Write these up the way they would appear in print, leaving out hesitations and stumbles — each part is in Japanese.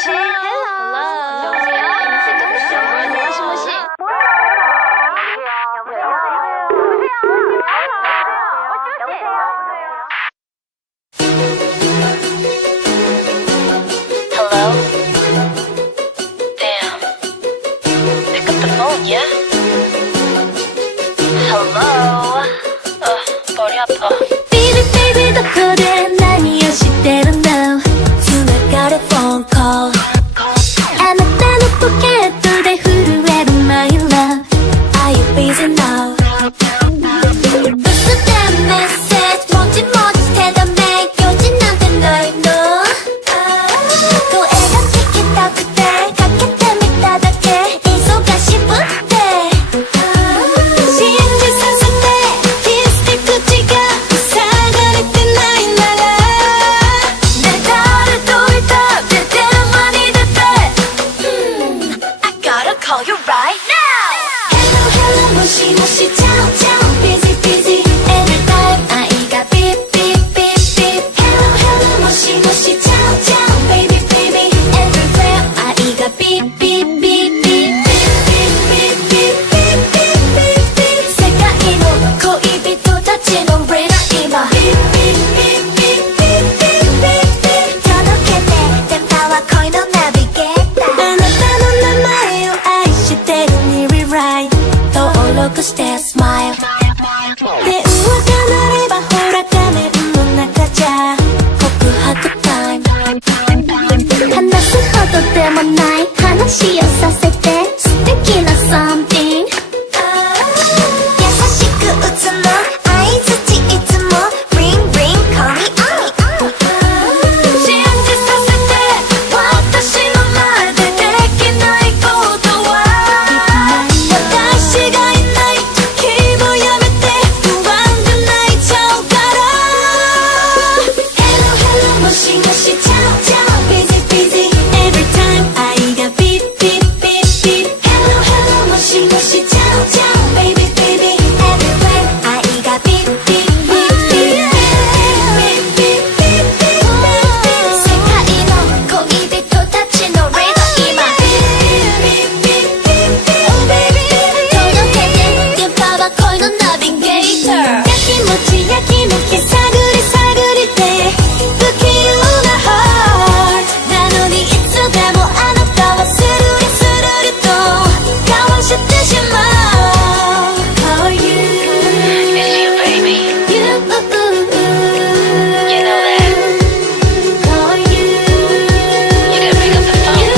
모시. 여보세요? 모시 모시. Hello? Damn. Pick up the phone, yeah? Hello? 머리 아파. Baby baby どこで何をしてるの繋がるフォンコールあなたのポケットで震える My love Are you busy now? 留守電メッセージもちもち手だめ用事なんてないの声が聞きたくてかけてみただけ忙しぶって信じさせてキスで口が塞がれてないならね誰といたって電話に出てI gotta call you right now Hello hello もしもしちゃうちゃう Busy busy Every time 愛がビッビッビッビッ Hello hello もしもしちゃうちゃう Baby baby Everywhere 愛がビッビッビッビッビッビッビッビッビッビッビッビッ世界の恋人たちのレナ今ビッビッビッビッビッビッビッビッ届けて電波は恋のナビゲーターあなたの名前を愛してるに Rewrite 登録して Smile 電話が鳴ればほら画面の中じゃ告白タイム話すほどでもない話をさせて素敵な something 優しく打つの相槌いつも Ring ring call me on 信じさせて私の前でできないことは私がいない時もやめて不安で泣いちゃうから Hello hello もしもしちゃうちゃう Busy busy Every time 愛がビッビッビッビッ Hello hello もしもしちゃうちゃう Baby baby Everywhere 愛がビッビッビッビッビッビッビッビッビッビッ世界の恋人たちのレド今ビッビッビッビッビッ届けて電波は恋のナビゲーターやきもちやきもき探り探りで不器用な Heart なのにいつでもあなたはスルリスルリとかわしてしまう How are you? It's you, baby. You You know that. How are you? You gotta pick up the phone.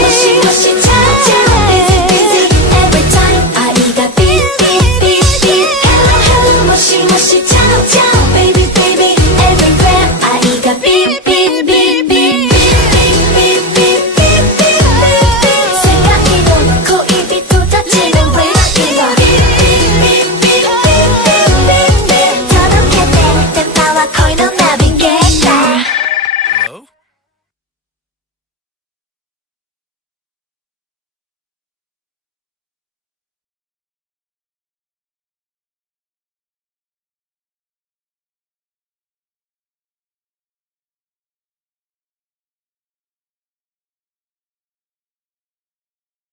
もしもしちゃうちゃう Busy busy Every time 愛がビッビッビッビッ Hello hello もしもしちゃうちゃう